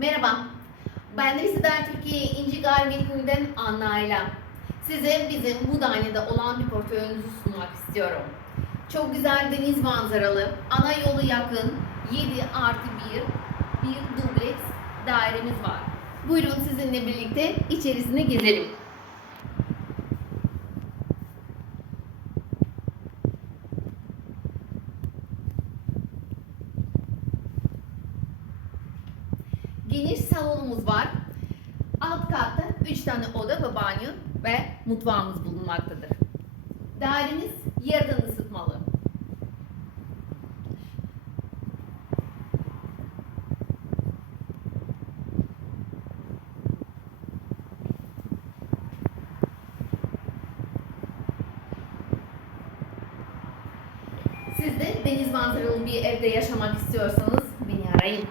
Merhaba, ben Rize'den Türkiye İnci Gayrimenkul'den Anna'yla size bizim bu dairede olan bir portföyünüzü sunmak istiyorum. Çok güzel deniz manzaralı, ana yolu yakın 7 artı 1 bir dubleks dairemiz var. Buyurun sizinle birlikte içerisine gezelim. Geniş salonumuz var. Alt katta 3 tane oda ve banyo ve mutfağımız bulunmaktadır. Dairemiz yerden ısıtmalı. Siz de deniz manzaralı bir evde yaşamak istiyorsanız beni arayın.